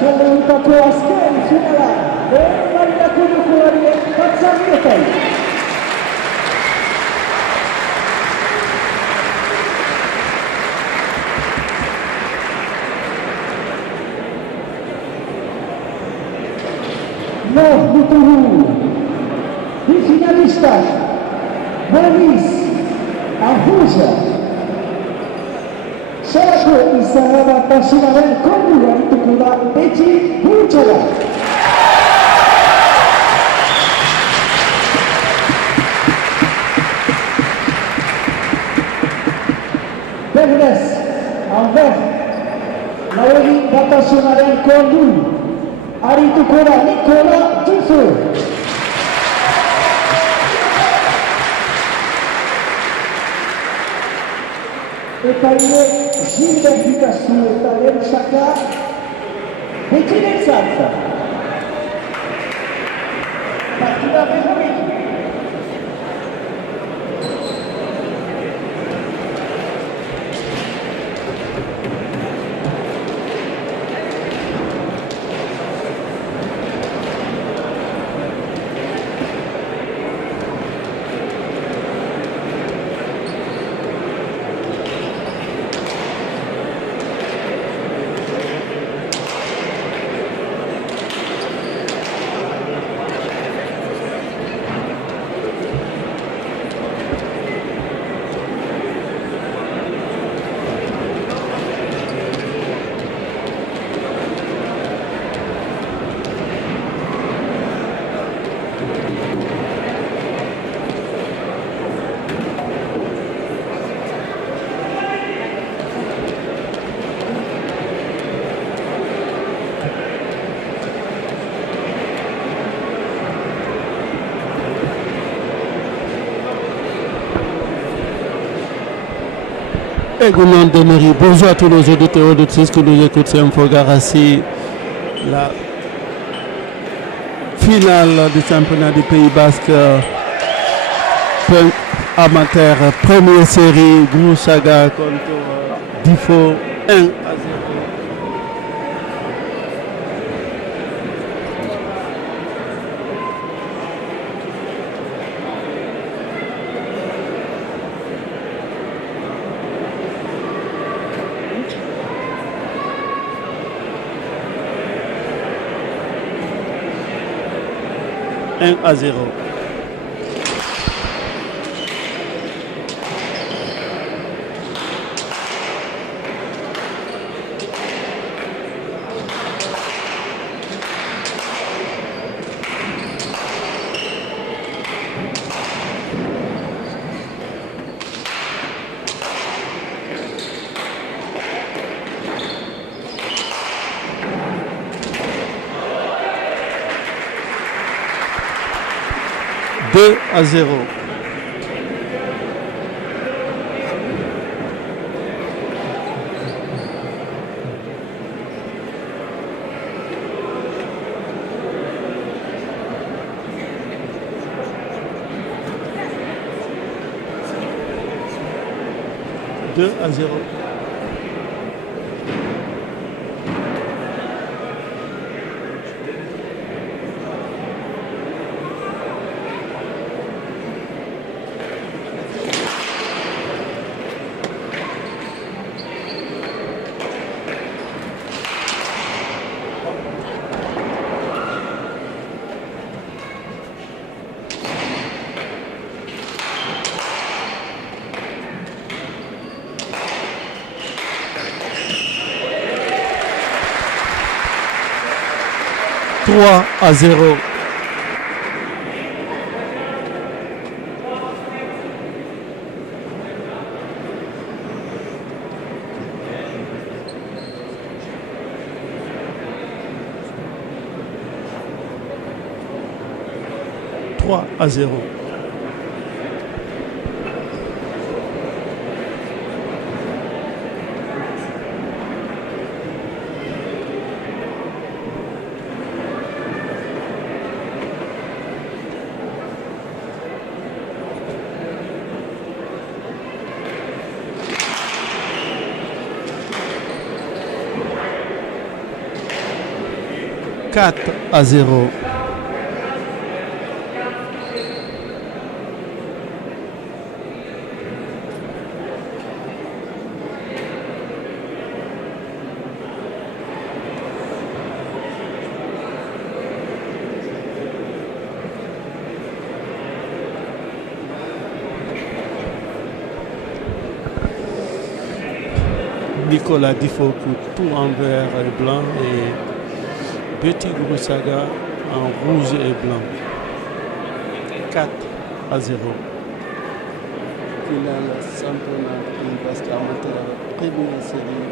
Jalurutako azken finala, lehen mailako jokolarien batzarrietan. Nos ditugu, bi finalistak, berriz, Abuja. Zelako izarrabatasunaren kondu garituko da Beti Gurutxaga. Berdez, Albert, lauegin batasunaren kondu arituko da Nikola Dufour. Eta ere, Gilbert Picasso eta lehen saka betirentzat. Partida Benjamin. Gounand de Mairie. Bonjour à tous nos auditeurs et auditrices que nous écoutons. Fogarassi, la finale du championnat du Pays Basque amateur, première série, Gurutxaga contre Dufour 1-0. À 0. À 0. Deux à 0. À 0. À 0. 4-0. Nicolas Difo tout en vert et blanc et Betty Goursaga en rouge et blanc. 4-0. Finale championnat du basket amateur, première série.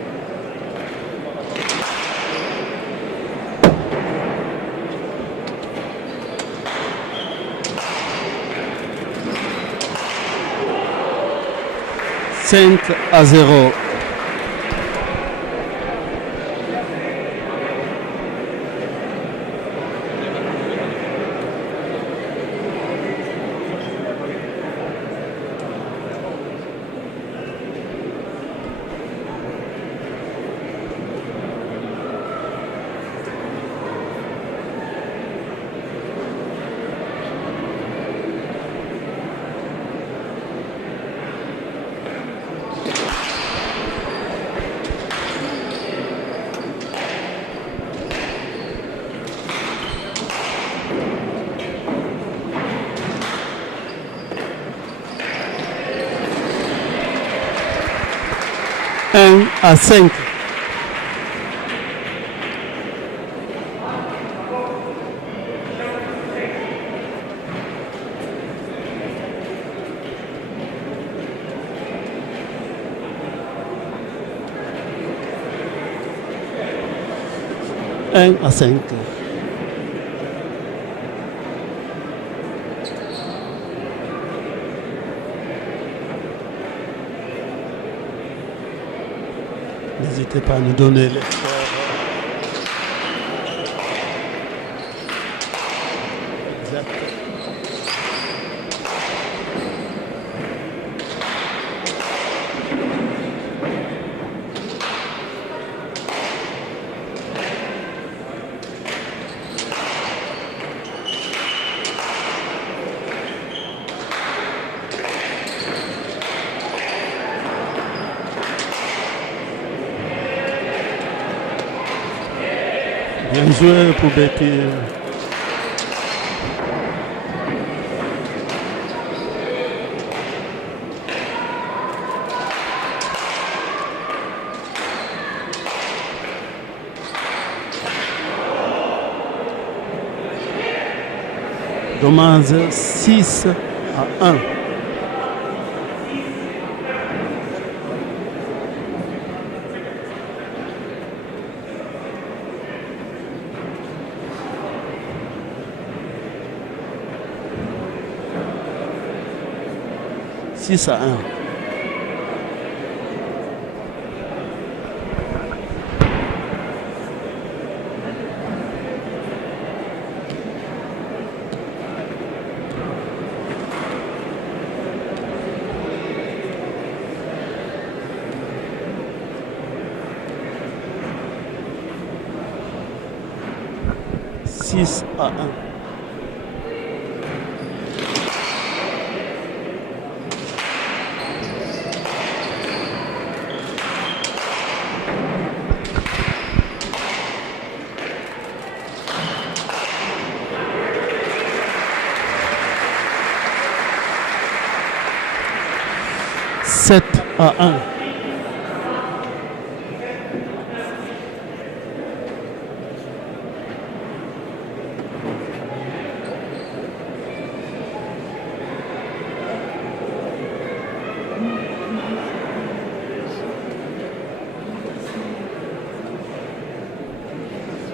« 5-0. À 5. À 5. N'hésitez pas à nous donner les scores. Exact. Bien joué pour Betty. Dommage 6-1. Six à 1. Six à 1. Sept à 1.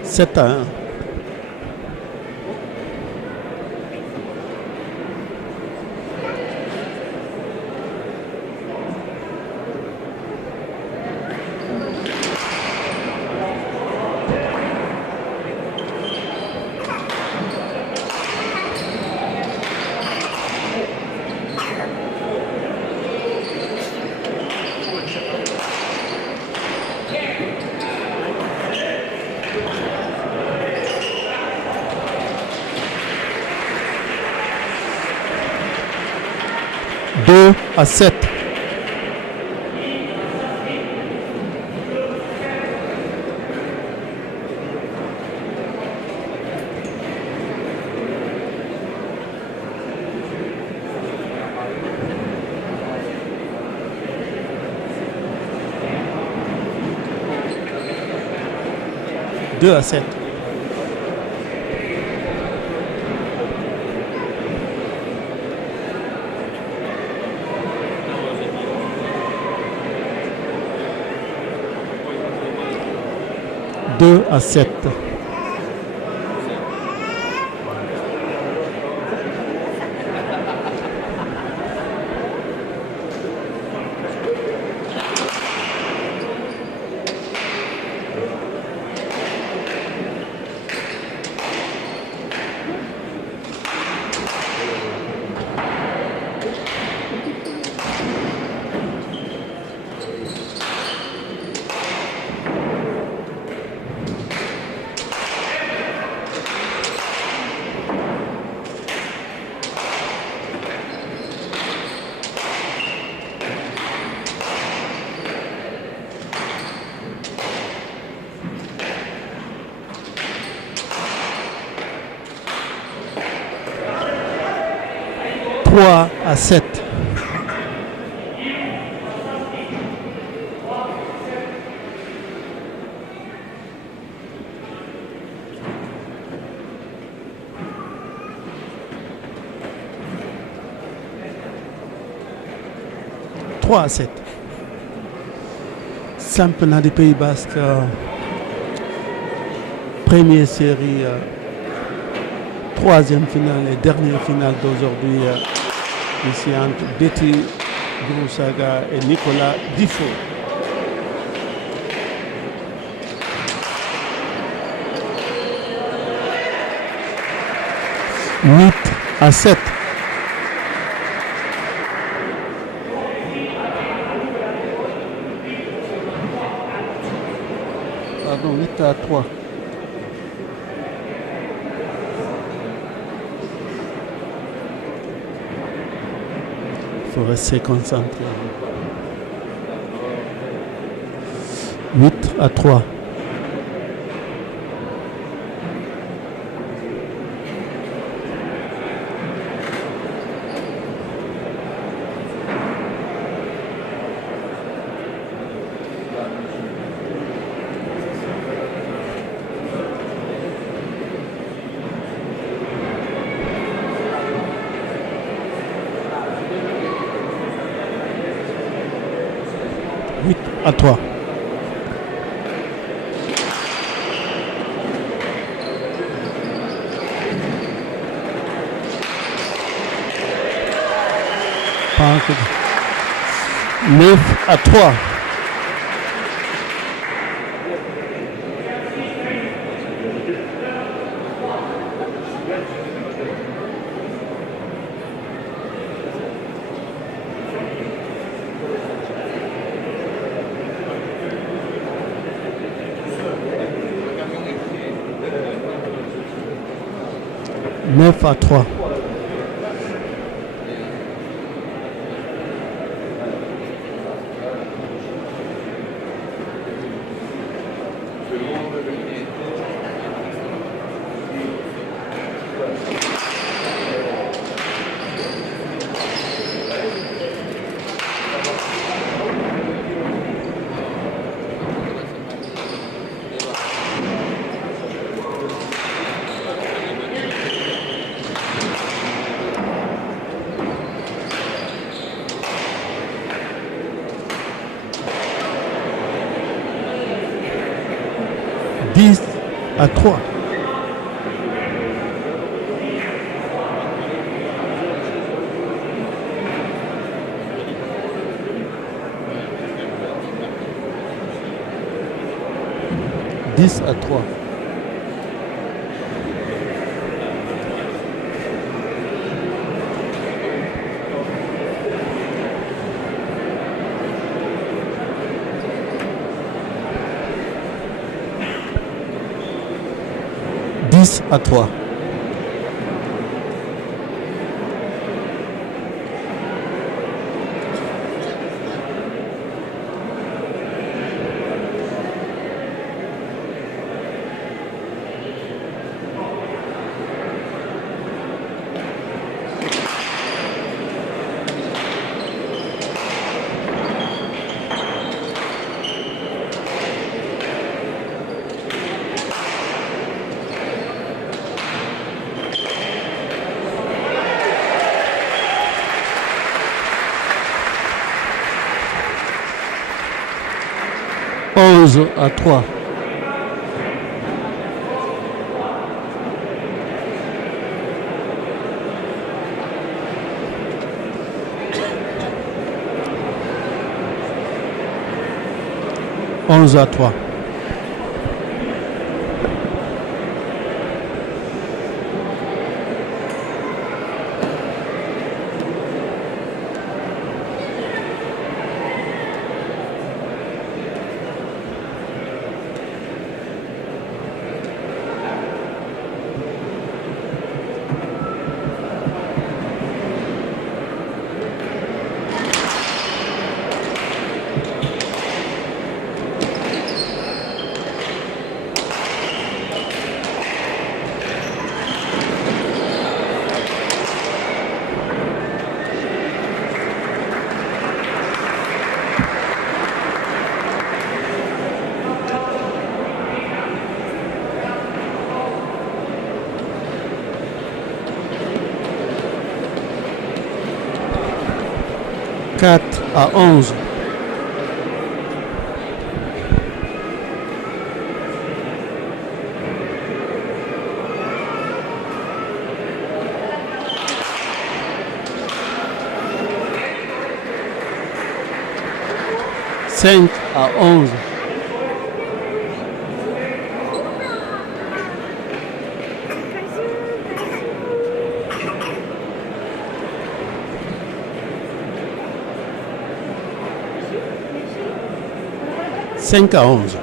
Sept à 1. à 7. Deux à 7. Deux à 7. Trois à 7. Trois à 7. Championnat du Pays Basque, première série, troisième finale et dernière finale d'aujourd'hui, ici entre Betty Gurusaga et Nicolas Difo. Huit à 7. Pardon, 8 à 3. Il faut rester concentré. 8 à 3. À toi. Pas 9 à 3. Neuf à 3. À 3. Dix à 3. À 3. 11-3. Onze à 3. Quatre à 11. Cinq à 11. 5 à 11.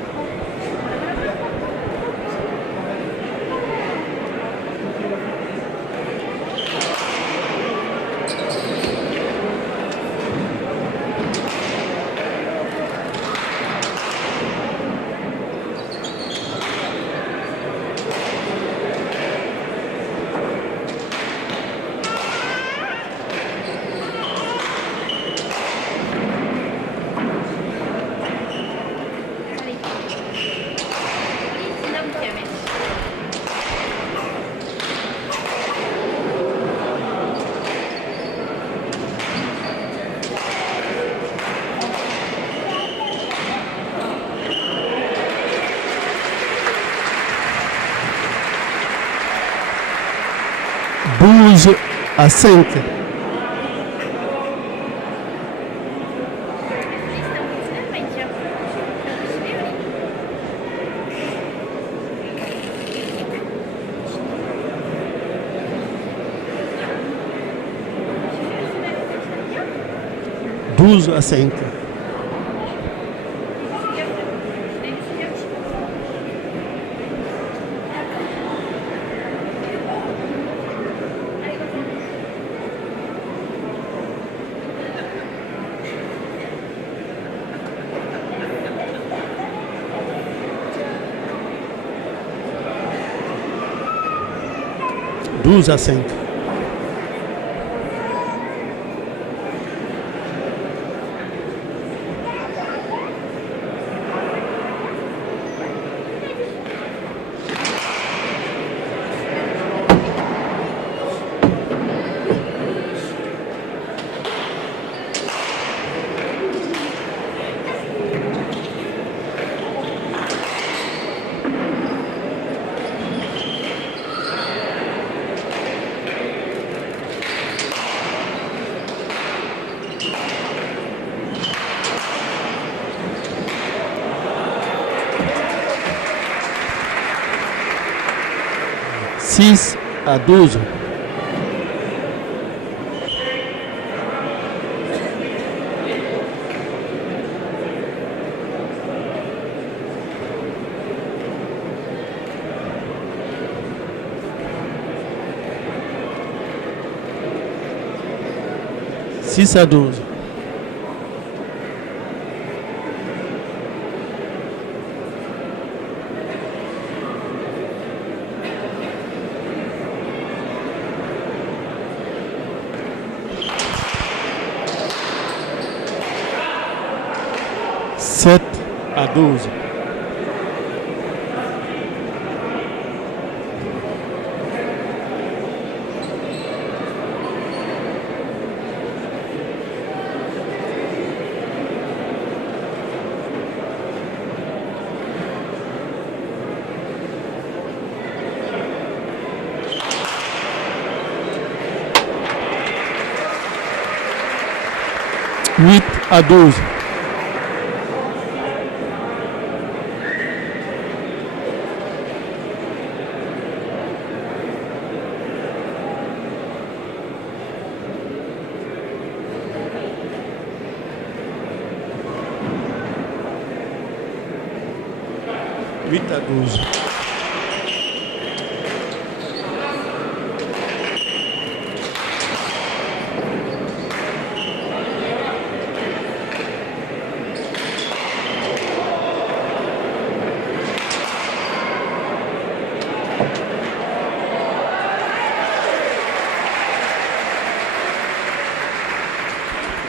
Douze à 5. Douze à 5. Douze à 5. Six à 12. Six à 12. Sept à 12. 8-12. Huit à 12.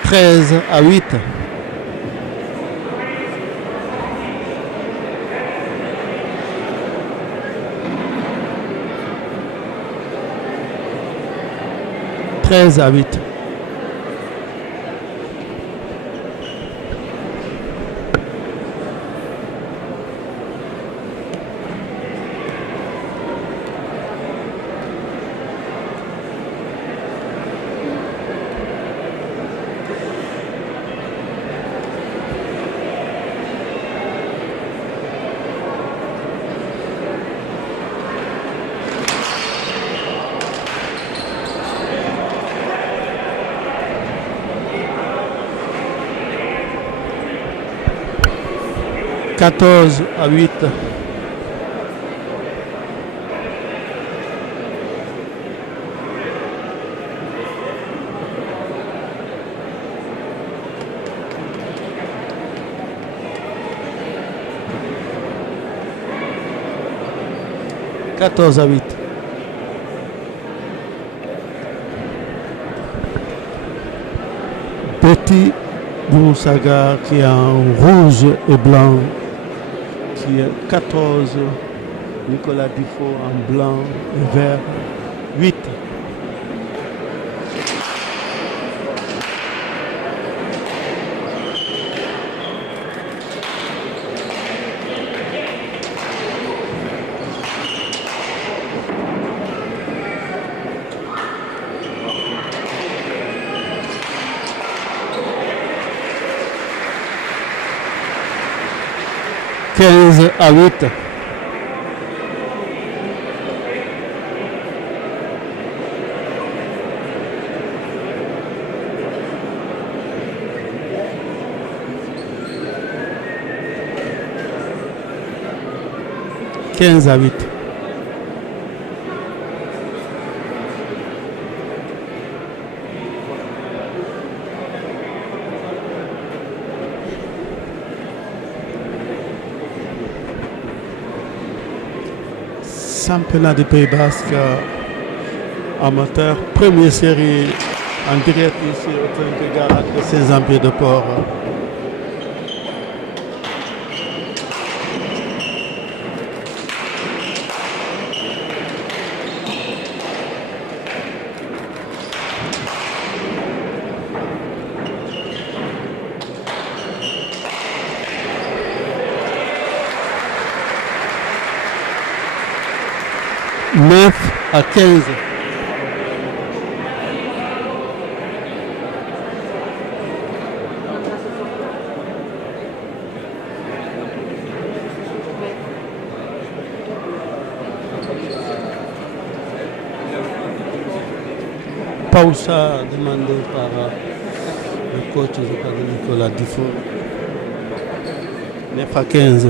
Treize à 8. Treize à 8. Quatorze à 8. Quatorze à 8. Petit Boursaga qui est en rouge et blanc, qui est 14, Nicolas Dufault en blanc et vert, 8. Quinze à 8. Quinze à 8. Championnat du Pays Basque amateur, première série en direct ici au Trinquet Garage de Saint-Jean-Pied de Port. Neuf à 15. Pausa demandé par le coach Nicolas Dufault. 9 à 15.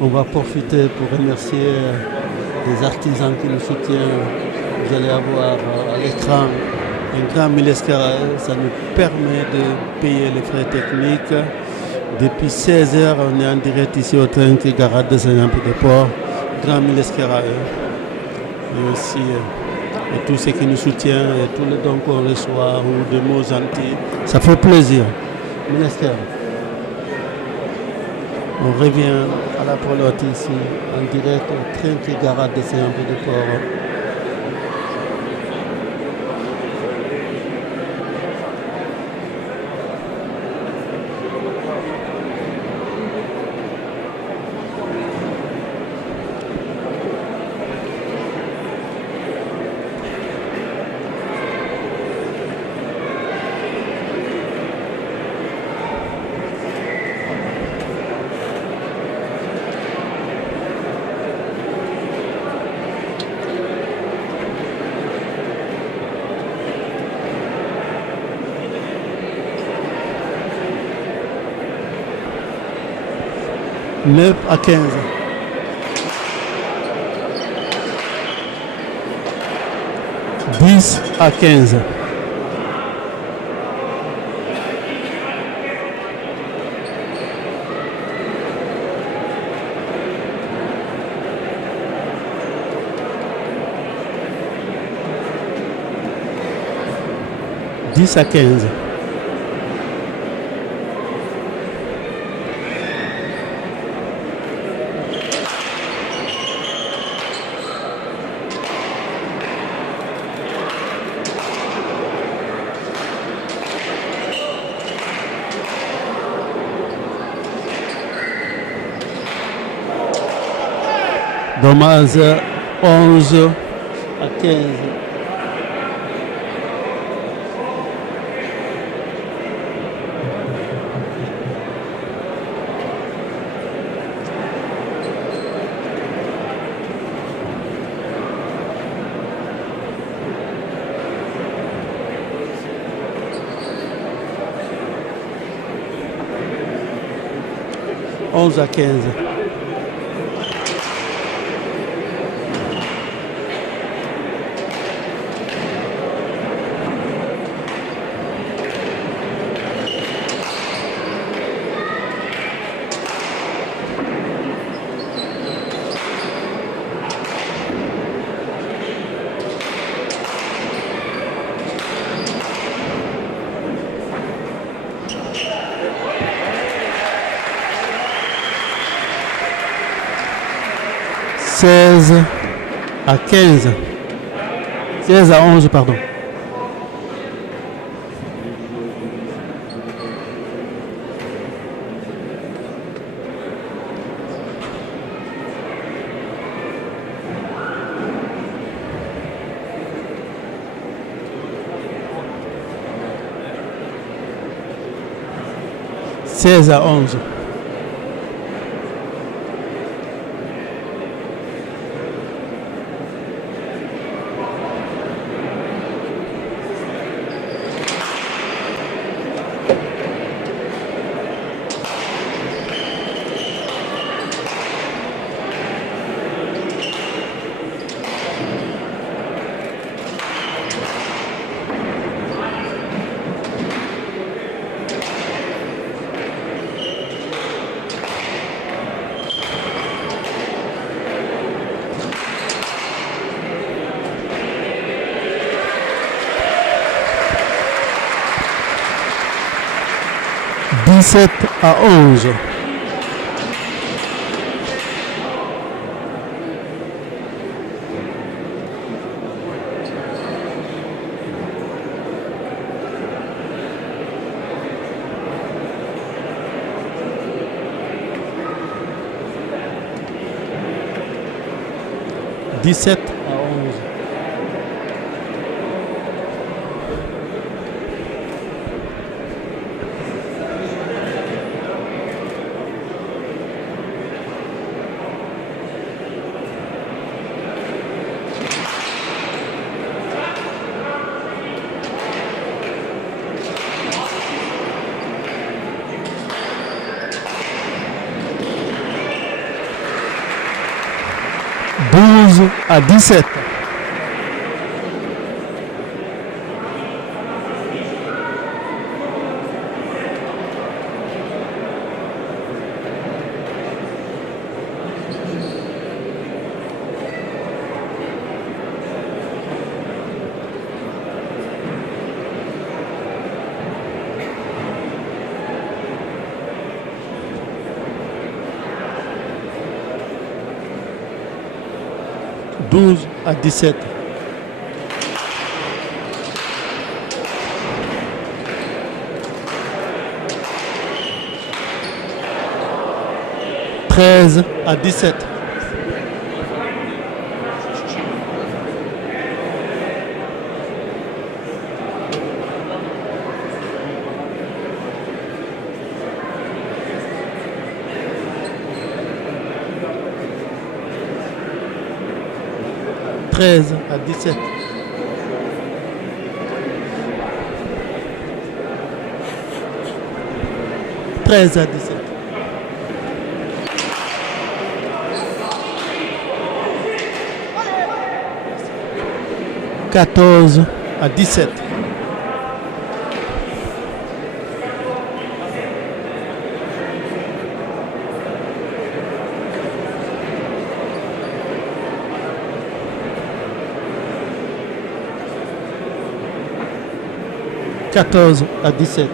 On va profiter pour remercier les artisans qui nous soutiennent. Vous allez avoir à l'écran un grand Milescara. Ça nous permet de payer les frais techniques. Depuis 16h, on est en direct ici au Trinquet Garage de Saint-Jean-Pied-de-Port. Grand Milescara. Et aussi et tous ceux qui nous soutiennent et tous les dons qu'on reçoit ou des mots gentils. Ça fait plaisir. Milescara. On revient à la pelote ici, en direct au Trinquet Garage de Saint-Jean-Pied-de-Port. 9 à 15. 10 à 15. 10 à 15. 11 à 15. 11 à 15. 16 à 15. 16 à 11, pardon. Seize à 11. 17 à 11. 17 à 11. 12 à 17. 12 à 17. 13 à 17. 13 à 17. 13 à 17. 14-17. À 17.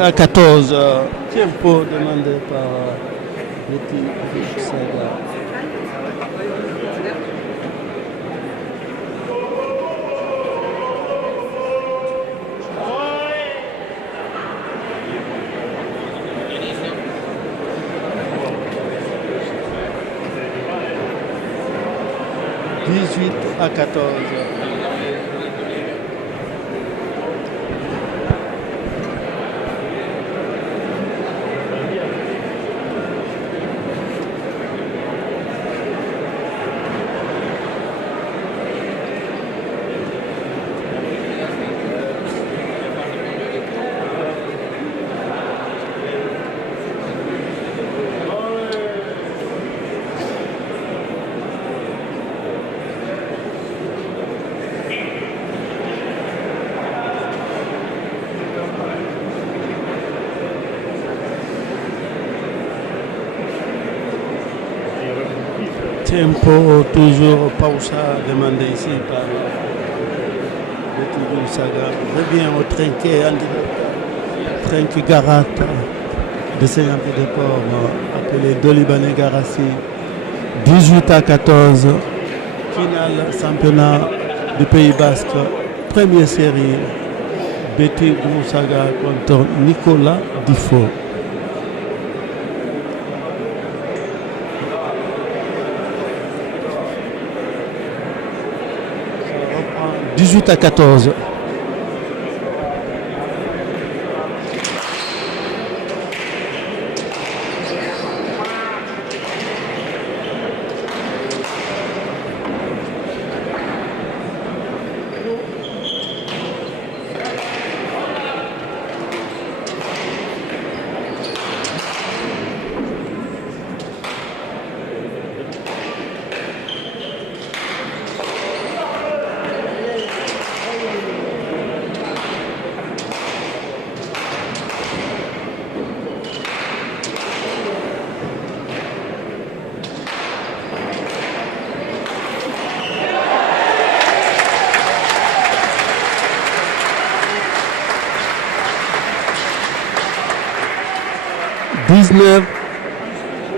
À 14, tempo demandé par Betty Saga. À 14. Tempo toujours pausa demandé ici par Betty Saga. Revient au trinquet en direct. Trinquet Garat de Saint-Henri de Port, appelé Dolibane Garassi. 18 à 14. Finale championnat du Pays Basque. Première série. Betty Saga contre Nicolas Difo. 18 à 14.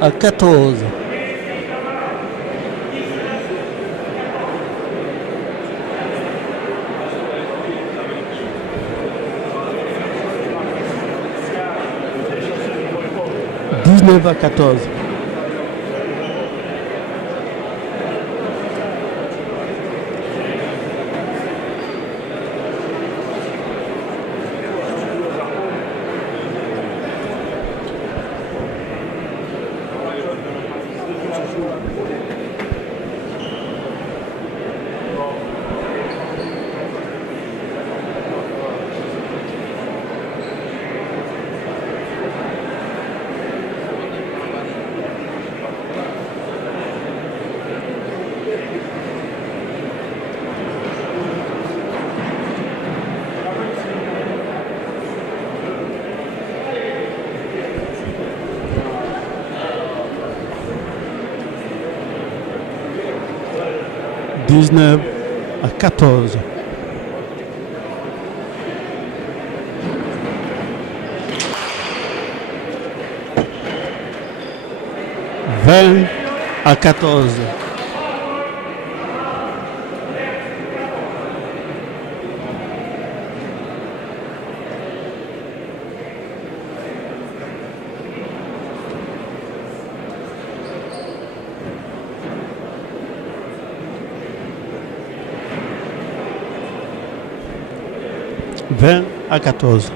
À 14. À 14. 19-14. Vingt à 14. Vingt à 14.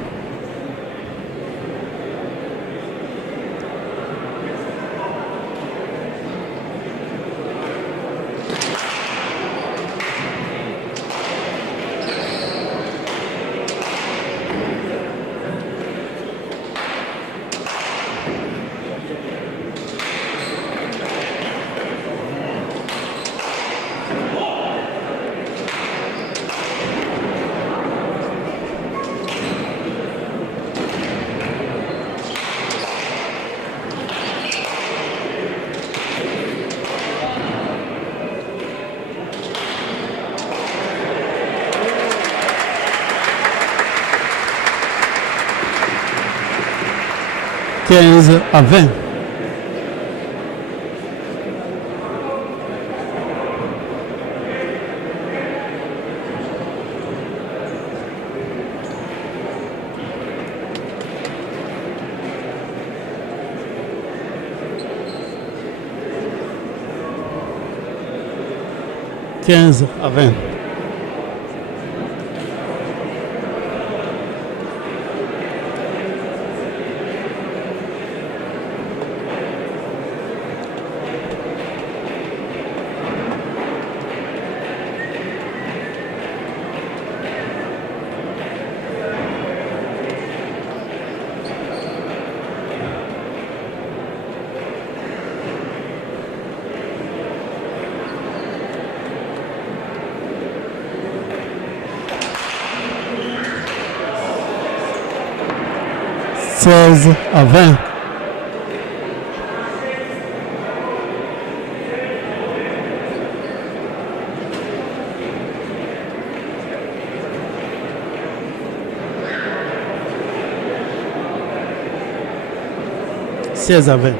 Quinze à 20. Quinze à 20. Seize à 20. Seize à 20.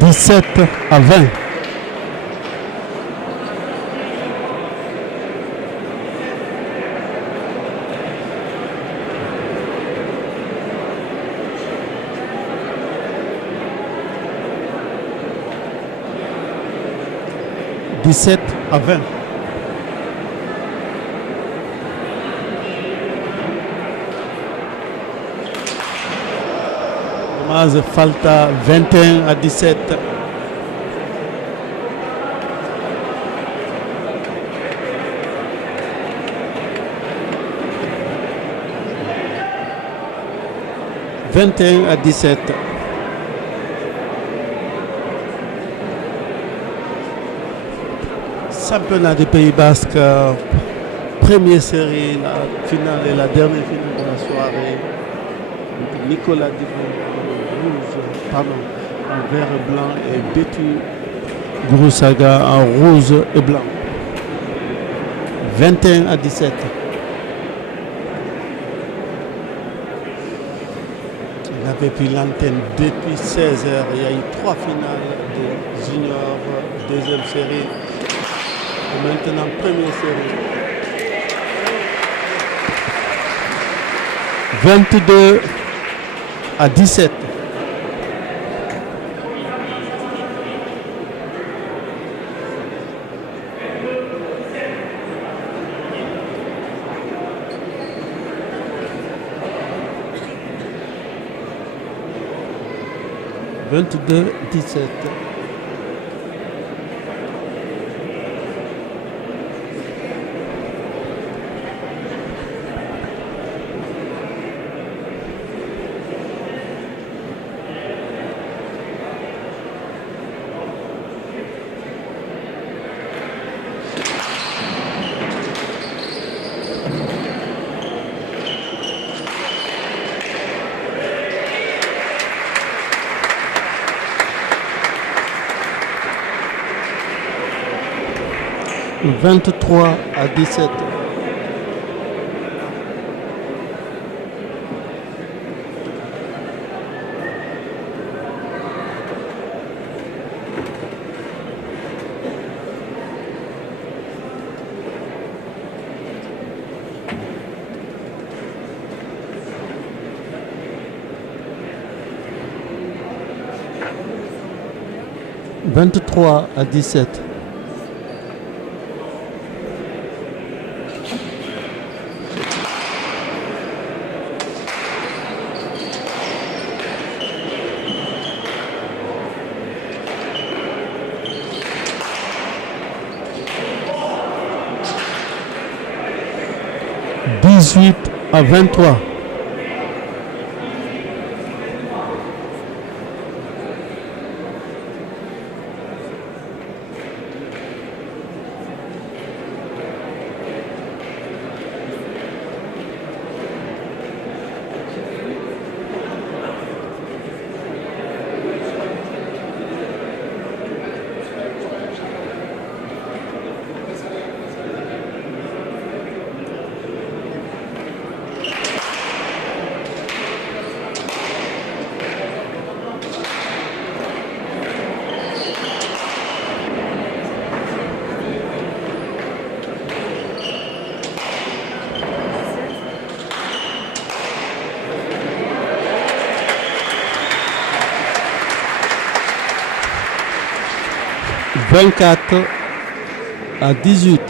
Dix-sept à 20. Dix-sept à 20. Mas falta 21 à 17. À 17. Championnat du Pays Basque, première série, la finale et la dernière finale de la soirée. Nicolas Dibon en vert et blanc et Bétu Grousaga en rose et blanc. 21 à 17. Il avait pris l'antenne depuis 16h. Il y a eu 3 finales de junior, deuxième série. Et maintenant, première série. 22 à 17. Vingt-deux, 17. 23 à 17. « 23 à 17. » 18 à 23. 24 à 18.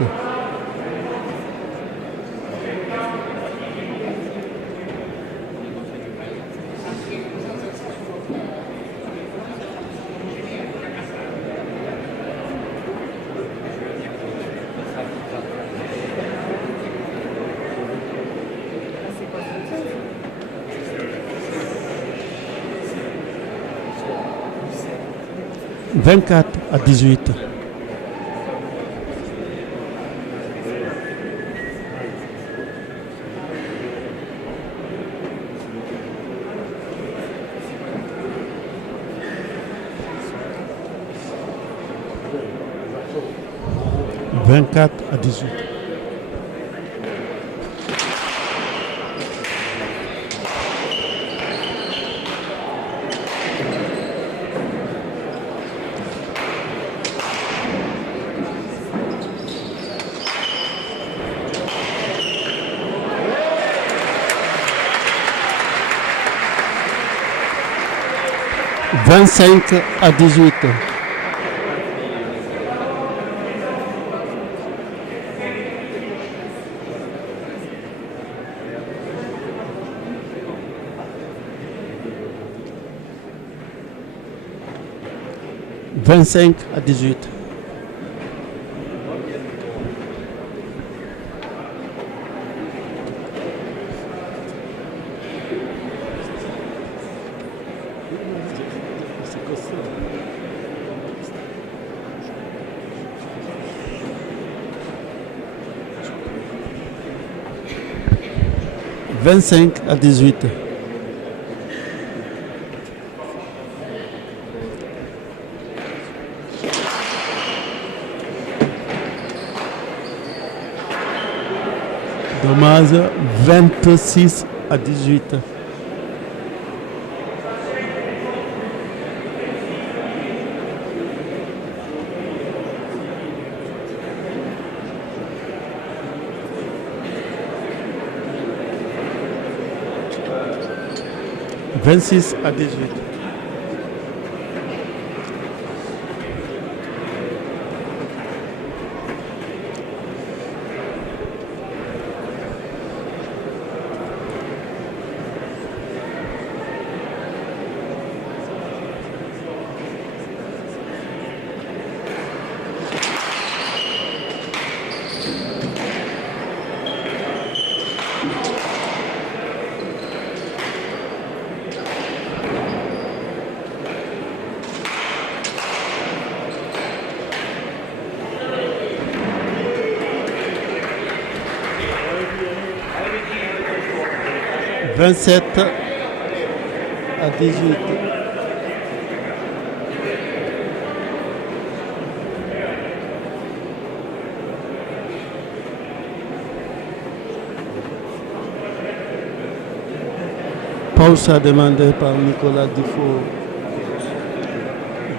24 à 18. 24 à 18. 25 à 18. 25 à 18. 25 à 18. 26 à 18. 26 à 18. 27 à 18. 27 pause a demandé par Nicolas Dufault.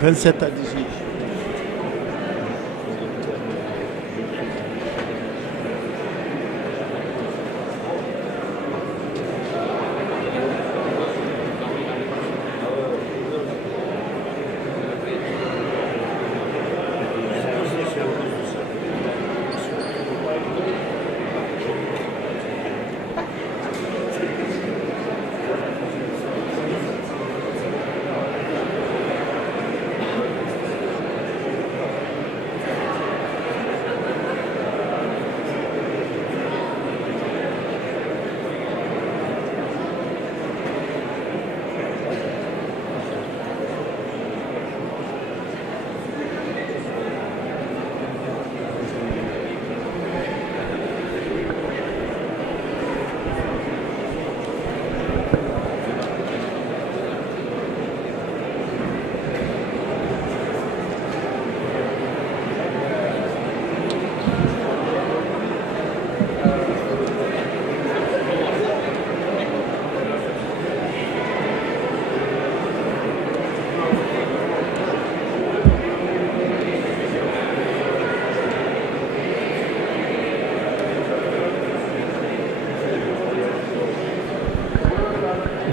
27 à 18.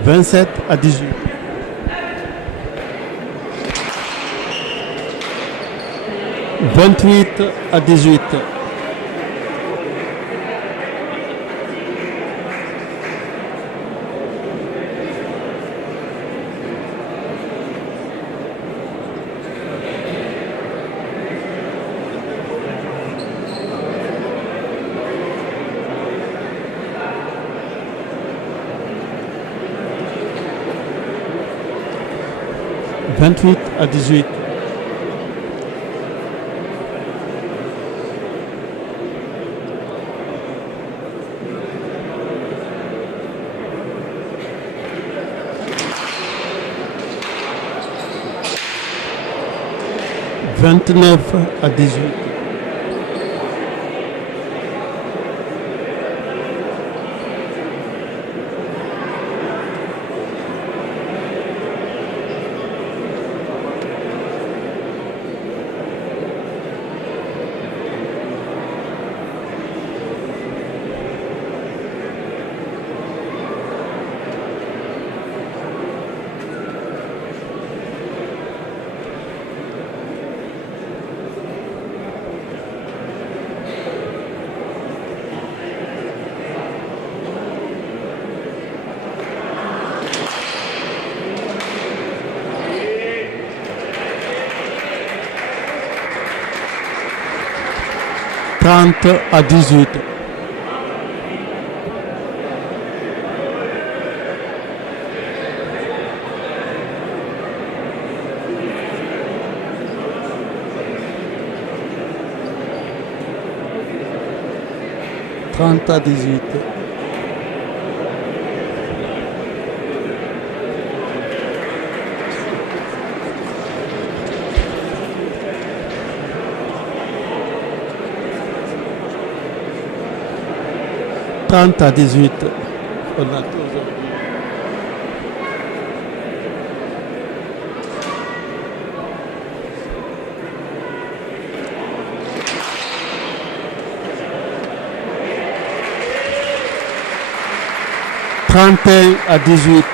« 27 à 18. » 28 à 18. 28 à 18. 29 à 18. 30 à 18. 30 à 18. 30 à 18. On a tout aujourd'hui. 31 à 18.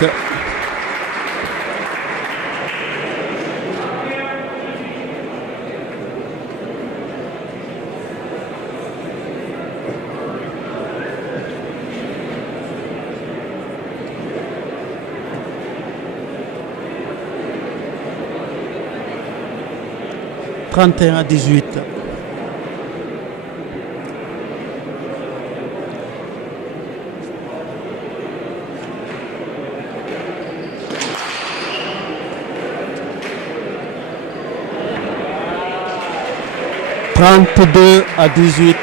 31 à 18. 32 à 18.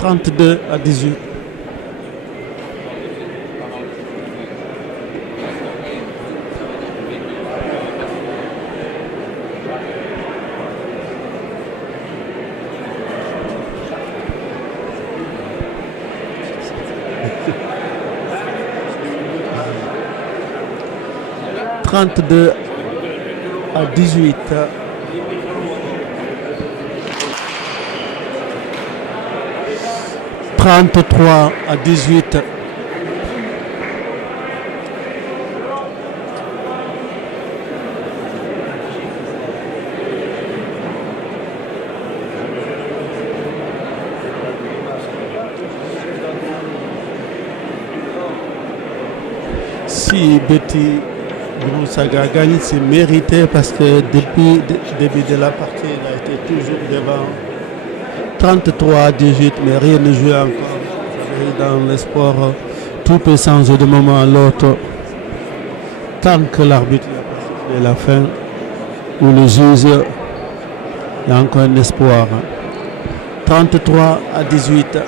32 à 18. 32 à 18. 33 à 18. Si Betty Brousaga gagne, c'est mérité parce que depuis le début de la partie, il a été toujours devant. 33 à 18, mais rien ne joue encore. Dans le sport, tout peut changer de moment à l'autre. Tant que l'arbitre est la fin, ou le juge, il y a encore un espoir. 33 à 18.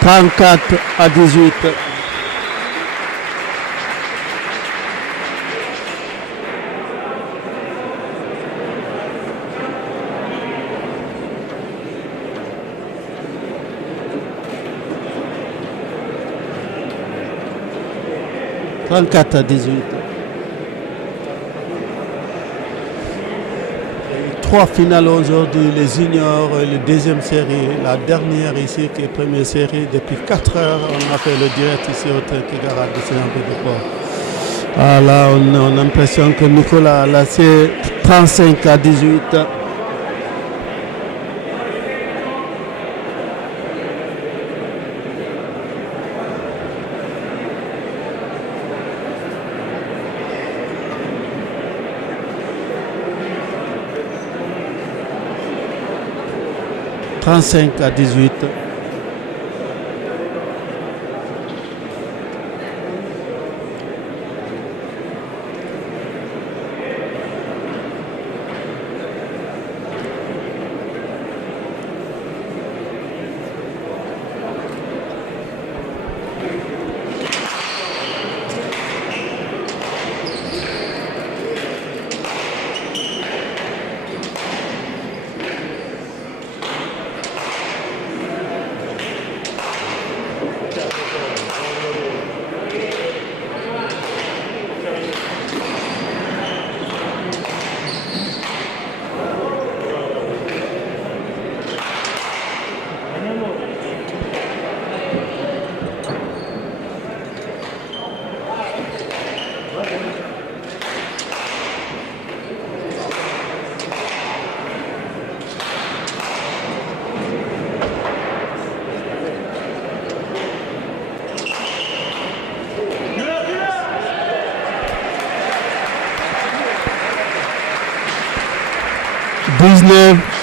34 à 18. À 18. Trois finales aujourd'hui, les juniors, la deuxième série, la dernière ici qui est première série. Depuis 4 heures, on a fait le direct ici au Tekigara de Saint-Pétersbourg. Là, on a l'impression que Nicolas a laissé 35 à 18. À 18.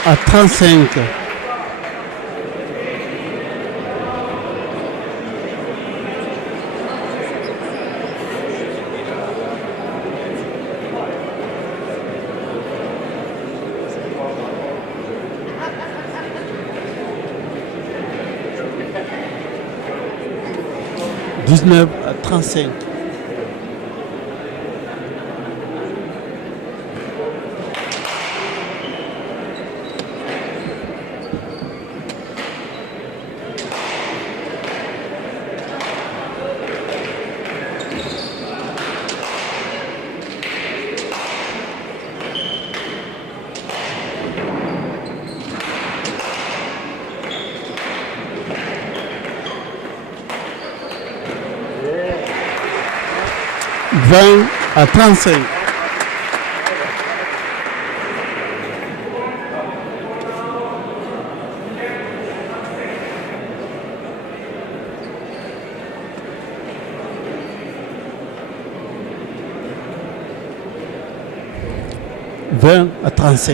À 35. À 35. 20 à 35. À 35. 20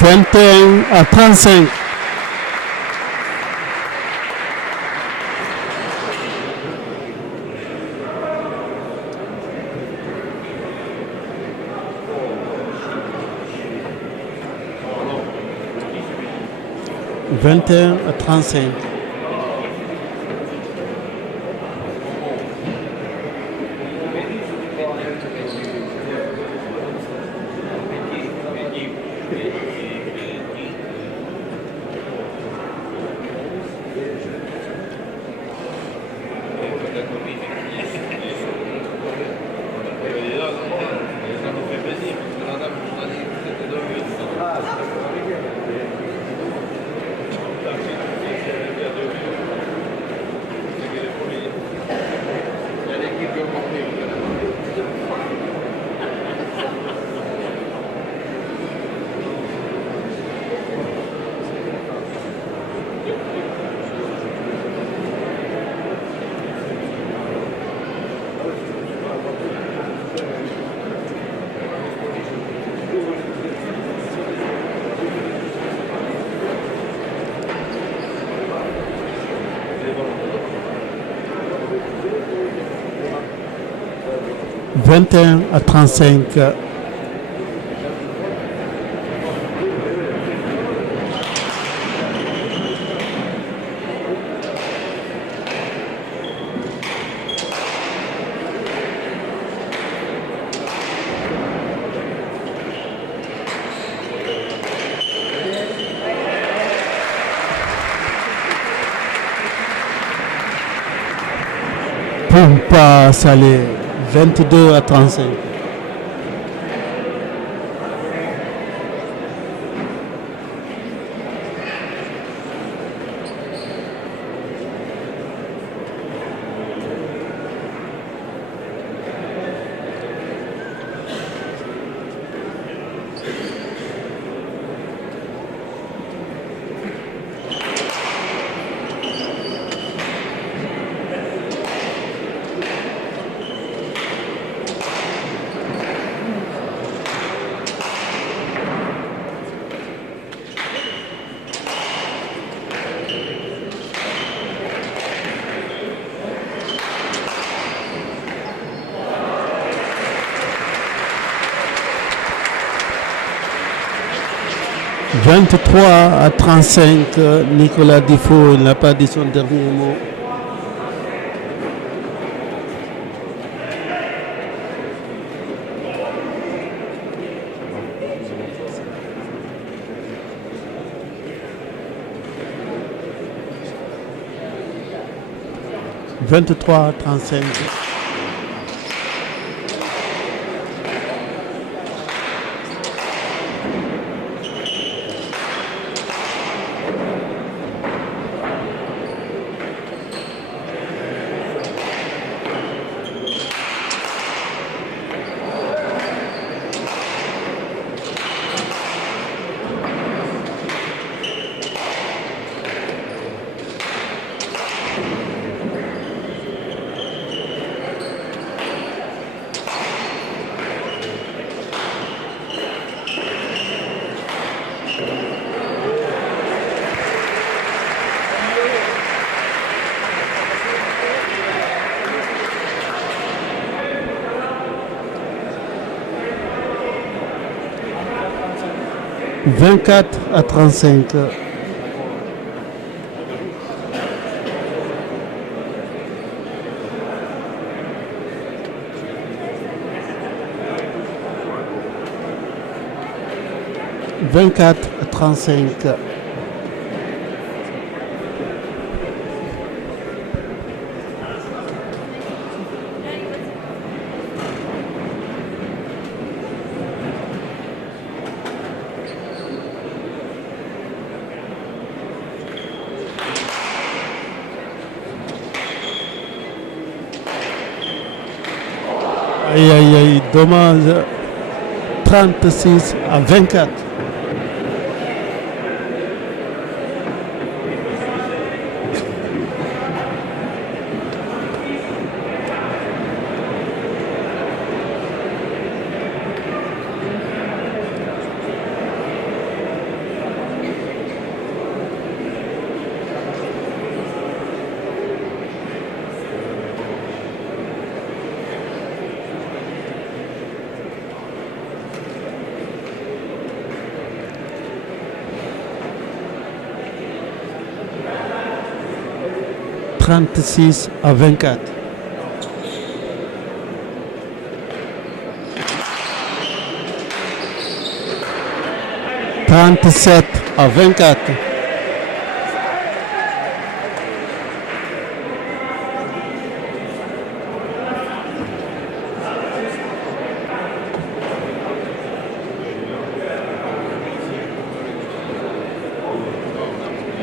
21-35. (21-35). (21-35). Pompa Salé, 22-35. (23-35), Nicolas Dufault, il n'a pas dit son dernier mot. « 23-35 ». 24-35. « 24-35 ». Aïe aïe aïe, dommage. 36-24. 36-24. « 37-24.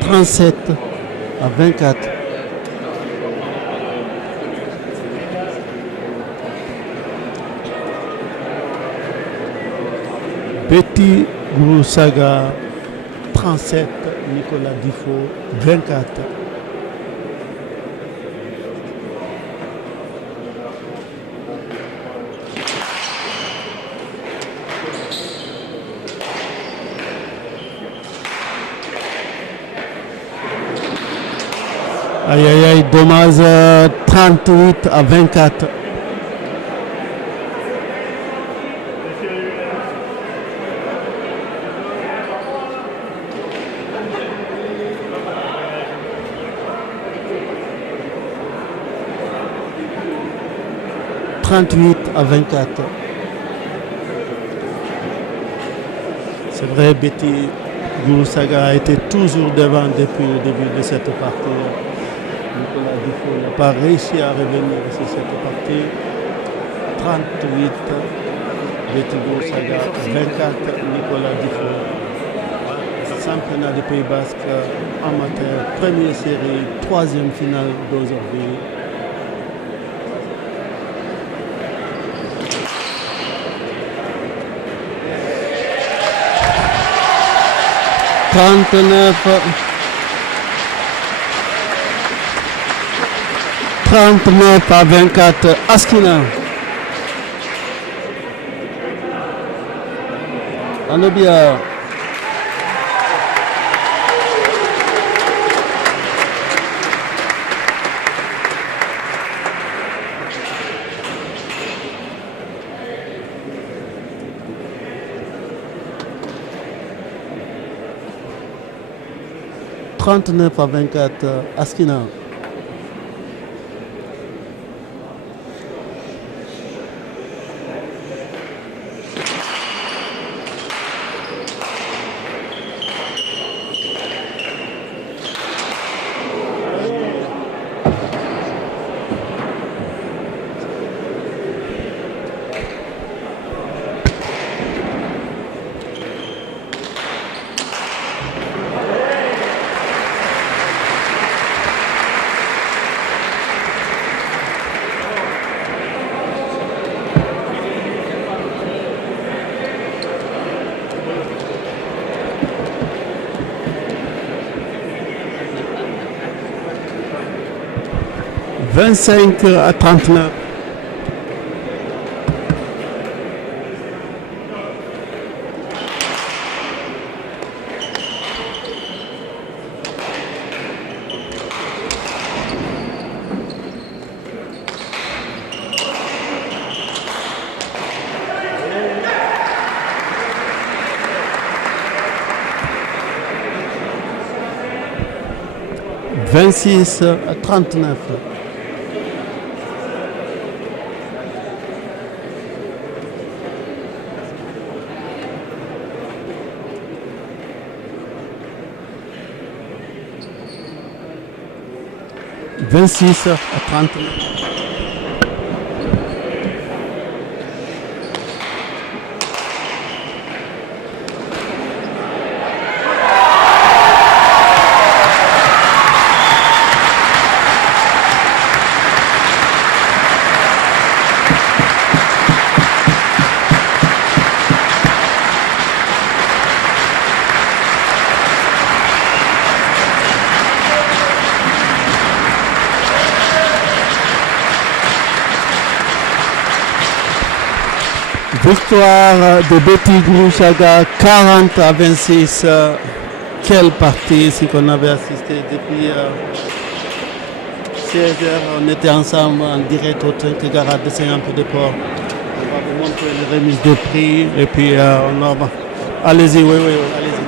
« 37-24. Betty Gourousaga, 37, Nicolas Difo, 24. Aïe aïe aïe, dommage, 38-24. À 24. C'est vrai, Betty Gourousaga a été toujours devant depuis le début de cette partie. Nicolas Dufo n'a pas réussi à revenir sur cette partie. 38, Betty Gourousaga, 24, Nicolas Dufo. Championnat du Pays Basque amateur, première série, troisième finale d'aujourd'hui. 39-24, Askina. Anobia. « 39-24, Askina. « 25-39. » « 26-39. » « 26-39. » Victoire de Betty Gourousaga, 40-26. Quelle partie, si qu'on avait assisté depuis 16h. On était ensemble en direct au train de garage de Saint-Jean-Pied-de-Port. On va vous montrer les remises de prix et puis on va. Allez-y, oui, allez-y.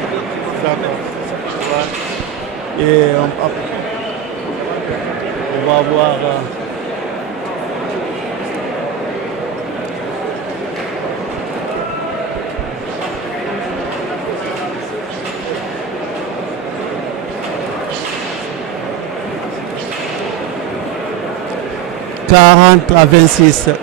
D'accord. Et On va voir. « 40-26.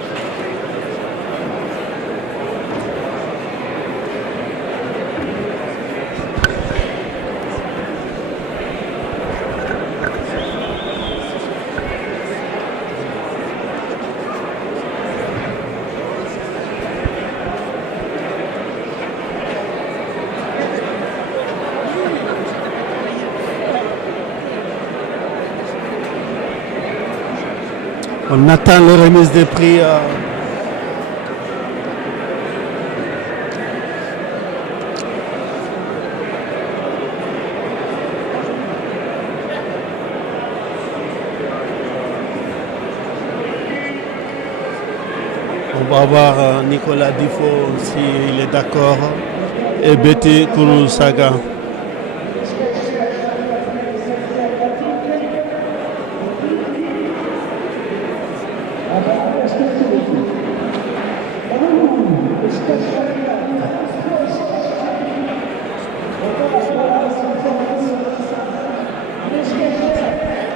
On attend la remise des prix. On va voir Nicolas Difo s'il est d'accord et Betty Kurusaga.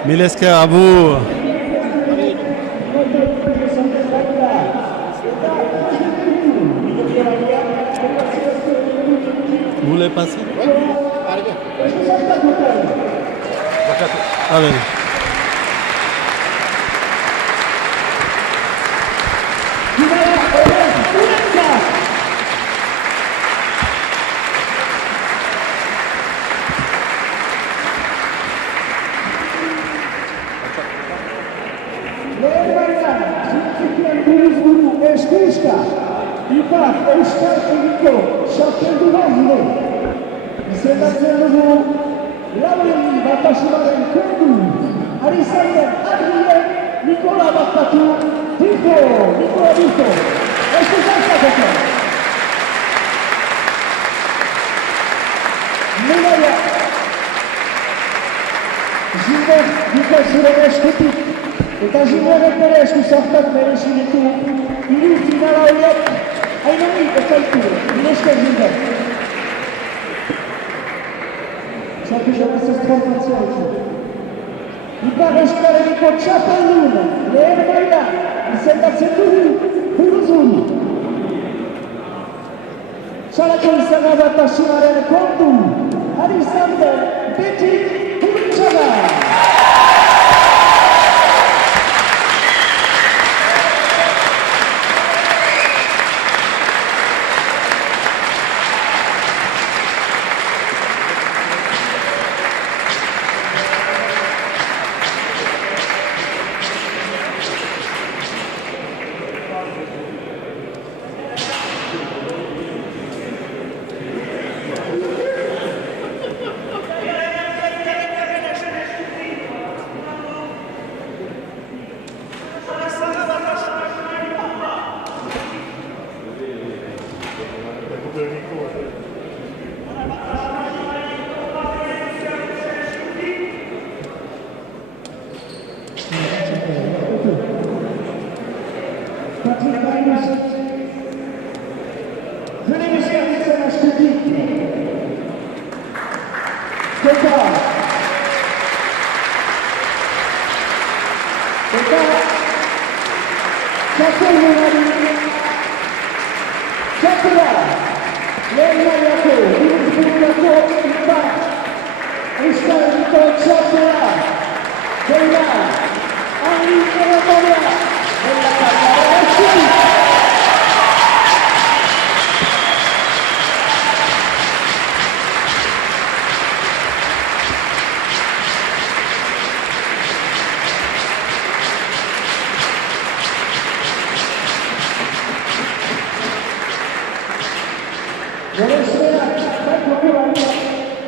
Milesker, à vous. Vous voulez passer? Oui, allez. Allez. Eta Gilbertek ere esku zartak merezi ditu, hiru finala horiek, hainami ez daitu, Milesker Gilbert. Sartu jabez ez trompatzea. Ipar Euskal Herriko txapeldun, lehen maila, izendatzen dugu, Buruzun. Txalako izana batasunaren kontu, ari zander, Betty Kurusaga.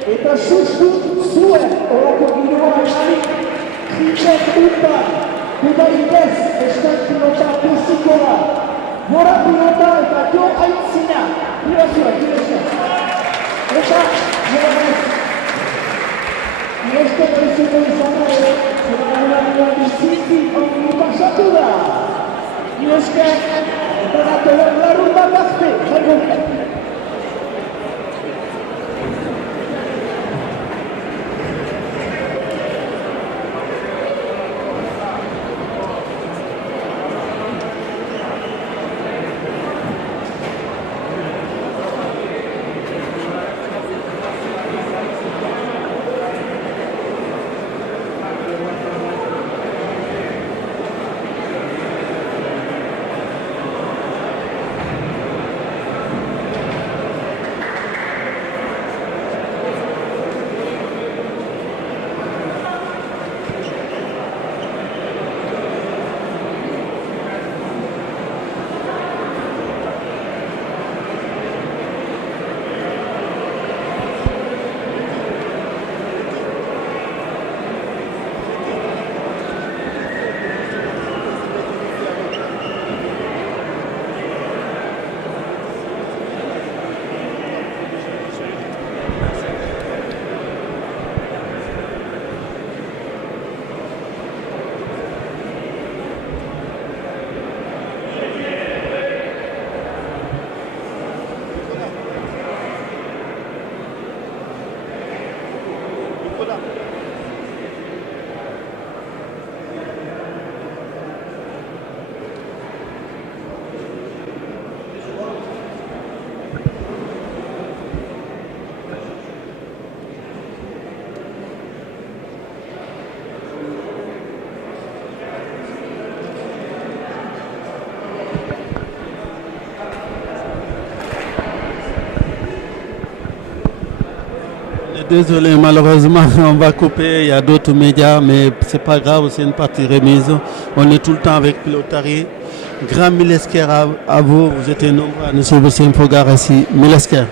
Eta sustu zuen horako giroa emalik, zitzek unta, dudarik ez, estan pilota puzikoa, gora pilota eta jo aintzina, pilazioa. Eta, gora ez, Milesker Gilbert izan ere, zera gara bizi, Milesker, barato la rumba parfait. Désolé, malheureusement, on va couper. Il y a d'autres médias, mais c'est pas grave, c'est une partie remise. On est tout le temps avec Pilotari. Grand Milesker à vous. Vous êtes nombreux à nous suivre. C'est un programme ici. Milesker.